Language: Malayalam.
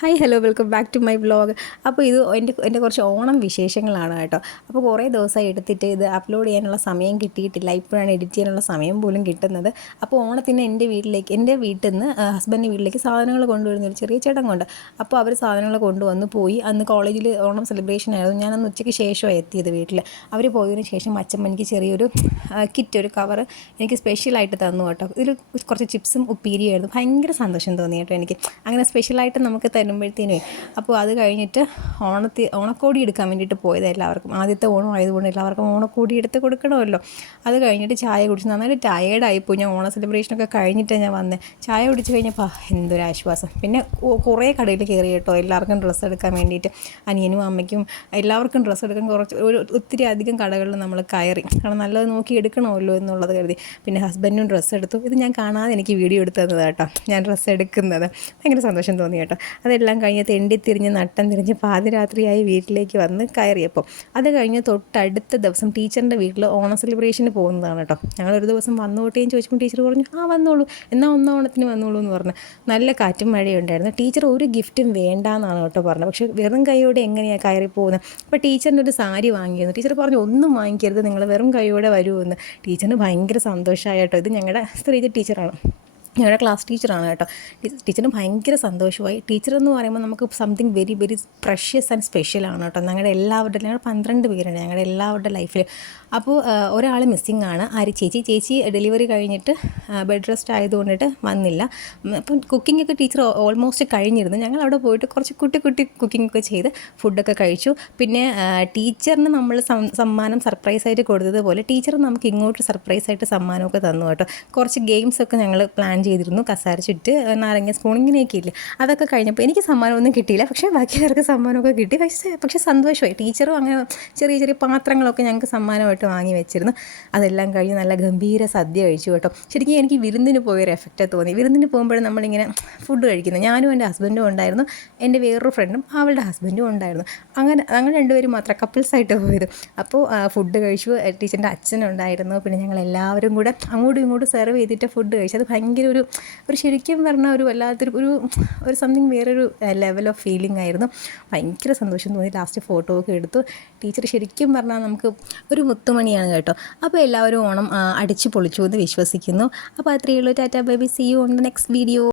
Hi hello welcome back to my vlog. അപ്പോൾ ഇത് എൻ്റെ കുറച്ച് ഓണം വിശേഷങ്ങളാണ് കേട്ടോ. അപ്പോൾ കുറേ ദിവസമായി എടുത്തിട്ട് ഇത് അപ്ലോഡ് ചെയ്യാനുള്ള സമയം കിട്ടിയിട്ടില്ല. ഇപ്പോഴാണ് എഡിറ്റ് ചെയ്യാനുള്ള സമയം പോലും കിട്ടുന്നത്. അപ്പോൾ ഓണത്തിന് എൻ്റെ വീട്ടിൽ നിന്ന് ഹസ്ബൻഡിൻ്റെ വീട്ടിലേക്ക് സാധനങ്ങൾ കൊണ്ടുവരുന്ന ഒരു ചെറിയ ചടങ്ങുണ്ട്. അപ്പോൾ അവർ സാധനങ്ങൾ കൊണ്ടുവന്ന് പോയി. അന്ന് കോളേജിൽ ഓണം സെലിബ്രേഷൻ ആയിരുന്നു. ഞാനന്ന് ഉച്ചയ്ക്ക് ശേഷമാണ് എത്തിയത് വീട്ടിൽ. അവർ പോയതിന് ശേഷം അച്ഛൻ എനിക്ക് ചെറിയൊരു ഒരു കവർ എനിക്ക് സ്പെഷ്യലായിട്ട് തന്നു കേട്ടോ. ഇതിൽ കുറച്ച് ചിപ്സും ഉപ്പേരിയായിരുന്നു. ഭയങ്കര സന്തോഷം തോന്നി കേട്ടോ എനിക്ക്. അങ്ങനെ സ്പെഷ്യലായിട്ട് നമുക്ക് തരുമ്പോഴത്തേനേ. അപ്പോൾ അത് കഴിഞ്ഞിട്ട് ഓണക്കോടി എടുക്കാൻ വേണ്ടിയിട്ട് പോയത് എല്ലാവർക്കും. ആദ്യത്തെ ഓണം ആയതുകൊണ്ട് എല്ലാവർക്കും ഓണക്കോടി എടുത്ത് കൊടുക്കണമല്ലോ. അത് കഴിഞ്ഞിട്ട് ചായ കുടിച്ച് നന്നായിട്ട് ടയേർഡായിപ്പോയി. ഞാൻ ഓണ സെലിബ്രേഷനൊക്കെ കഴിഞ്ഞിട്ടാണ് ഞാൻ വന്നത്. ചായ കുടിച്ച് കഴിഞ്ഞപ്പോൾ എന്തൊരാശ്വാസം. പിന്നെ കുറേ കടയിൽ കയറി കേട്ടോ, എല്ലാവർക്കും ഡ്രസ്സ് എടുക്കാൻ വേണ്ടിയിട്ട്. അനിയനും അമ്മയ്ക്കും എല്ലാവർക്കും ഡ്രസ്സ് എടുക്കാൻ ഒത്തിരി അധികം കടകളിൽ നമ്മൾ കയറി. കാരണം നല്ലത് നോക്കി എടുക്കണമല്ലോ എന്നുള്ളത് കരുതി. പിന്നെ ഹസ്ബൻഡും ഡ്രസ്സ് എടുത്തു. ഇത് ഞാൻ കാണാതെ എനിക്ക് വീഡിയോ എടുത്തു തന്നത് കേട്ടോ, ഞാൻ ഡ്രസ്സ് എടുക്കുന്നത്. ഭയങ്കര സന്തോഷം തോന്നി കേട്ടോ. അതെല്ലാം കഴിഞ്ഞ് തെണ്ടിത്തിരിഞ്ഞ് നട്ടം തിരിഞ്ഞ് പാതിരാത്രിയായി വീട്ടിലേക്ക് വന്ന് കയറിയപ്പോൾ അത് കഴിഞ്ഞ് തൊട്ടടുത്ത ദിവസം ടീച്ചറിൻ്റെ വീട്ടിൽ ഓണ സെലിബ്രേഷന് പോകുന്നതാണ് കേട്ടോ. ഞങ്ങളൊരു ദിവസം വന്നോട്ടേന്ന് ചോദിച്ചപ്പോൾ ടീച്ചർ പറഞ്ഞു വന്നോളൂ, എന്നാൽ ഓണത്തിന് വന്നോളൂ എന്ന് പറഞ്ഞു. നല്ല കാറ്റും മഴയുണ്ടായിരുന്നു. ടീച്ചർ ഒരു ഗിഫ്റ്റും വേണ്ടാന്നാണ് കേട്ടോ പറഞ്ഞത്. പക്ഷേ വെറും കൈയോടെ എങ്ങനെയാണ് കയറി പോകുന്നത്. അപ്പോൾ ടീച്ചറിൻ്റെ ഒരു സാരി വാങ്ങിയിരുന്നു. ടീച്ചർ പറഞ്ഞു ഒന്നും വാങ്ങിക്കരുത്, നിങ്ങൾ വെറും കൈയോടെ വരുമെന്ന്. ടീച്ചറിന് ഭയങ്കര സന്തോഷമായി കേട്ടോ. ഇത് ഞങ്ങളുടെ സ്ത്രീ ടീച്ചറാണ്, ഞങ്ങളുടെ ക്ലാസ് ടീച്ചറാണ് കേട്ടോ. ടീച്ചറിന് ഭയങ്കര സന്തോഷമായി. ടീച്ചർ എന്ന് പറയുമ്പോൾ നമുക്ക് something very very precious and സ്പെഷ്യലാണ് കേട്ടോ. ഞങ്ങൾ 12 പേരുണ്ട് ഞങ്ങളുടെ എല്ലാവരുടെ ലൈഫിൽ. അപ്പോൾ ഒരാൾ മിസ്സിങ് ആണ്, ആര് ചേച്ചി ഡെലിവറി കഴിഞ്ഞിട്ട് ബെഡ് റെസ്റ്റ് ആയതുകൊണ്ടിട്ട് വന്നില്ല. അപ്പം കുക്കിംഗ് ഒക്കെ ടീച്ചർ ഓൾമോസ്റ്റ് കഴിഞ്ഞിരുന്നു. ഞങ്ങൾ അവിടെ പോയിട്ട് കുറച്ച് കുട്ടി കുക്കിംഗ് ഒക്കെ ചെയ്ത് ഫുഡൊക്കെ കഴിച്ചു. പിന്നെ ടീച്ചറിന് നമ്മൾ സമ്മാനം സർപ്രൈസായിട്ട് കൊടുത്തതുപോലെ ടീച്ചർ നമുക്ക് ഇങ്ങോട്ട് സർപ്രൈസായിട്ട് സമ്മാനമൊക്കെ തന്നു കേട്ടോ. കുറച്ച് ഗെയിംസൊക്കെ ഞങ്ങൾ പ്ലാൻ ചെയ്തിരുന്നു. കസാര ചുറ്റ്, നാരങ്ങ സ്പൂൺ, ഇങ്ങനെയൊക്കെ ഇല്ലേ. അതൊക്കെ കഴിഞ്ഞപ്പോൾ എനിക്ക് സമ്മാനമൊന്നും കിട്ടിയില്ല. പക്ഷേ ബാക്കിയുള്ളവർക്ക് സമ്മാനമൊക്കെ കിട്ടി. പക്ഷേ സന്തോഷമായി. ടീച്ചറും അങ്ങനെ ചെറിയ ചെറിയ പാത്രങ്ങളൊക്കെ ഞങ്ങൾക്ക് സമ്മാനമായിട്ട് വാങ്ങി വെച്ചിരുന്നു. അതെല്ലാം കഴിഞ്ഞ് നല്ല ഗംഭീര സദ്യ കഴിച്ചു കേട്ടോ. ശരിക്കും എനിക്ക് വിരുന്നിന് പോയൊരു എഫക്റ്റ് തോന്നി. വിരുന്നിന് പോകുമ്പോഴും നമ്മളിങ്ങനെ ഫുഡ് കഴിക്കുന്നത്, ഞാനും എൻ്റെ ഹസ്ബൻഡും ഉണ്ടായിരുന്നു, എൻ്റെ വേറൊരു ഫ്രണ്ടും അവളുടെ ഹസ്ബൻഡും ഉണ്ടായിരുന്നു. അങ്ങനെ രണ്ടുപേരും മാത്രം കപ്പിൾസായിട്ട് പോയത്. അപ്പോൾ ഫുഡ് കഴിച്ചു. ടീച്ചറിൻ്റെ അച്ഛനുണ്ടായിരുന്നു. പിന്നെ ഞങ്ങൾ എല്ലാവരും കൂടെ അങ്ങോട്ടും ഇങ്ങോട്ടും സെർവ് ചെയ്തിട്ട് ഫുഡ് കഴിച്ചു. അത് ഭയങ്കര ഒരു ശരിക്കും പറഞ്ഞാൽ ഒരു വല്ലാത്തൊരു ഒരു സംതിങ് വേറൊരു ലെവൽ ഓഫ് ഫീലിംഗ് ആയിരുന്നു. ഭയങ്കര സന്തോഷം തോന്നി. ലാസ്റ്റ് ഫോട്ടോ ഒക്കെ എടുത്തു. ടീച്ചർ ശരിക്കും പറഞ്ഞാൽ നമുക്ക് ഒരു മുത്തുമണിയാണ് കേട്ടോ. അപ്പോൾ എല്ലാവരും ഓണം അടിച്ചു പൊളിച്ചു എന്ന് വിശ്വസിക്കുന്നു. അപ്പോൾ അത്രയേ ഉള്ളൂ. Tata bye bye, see you on the next video.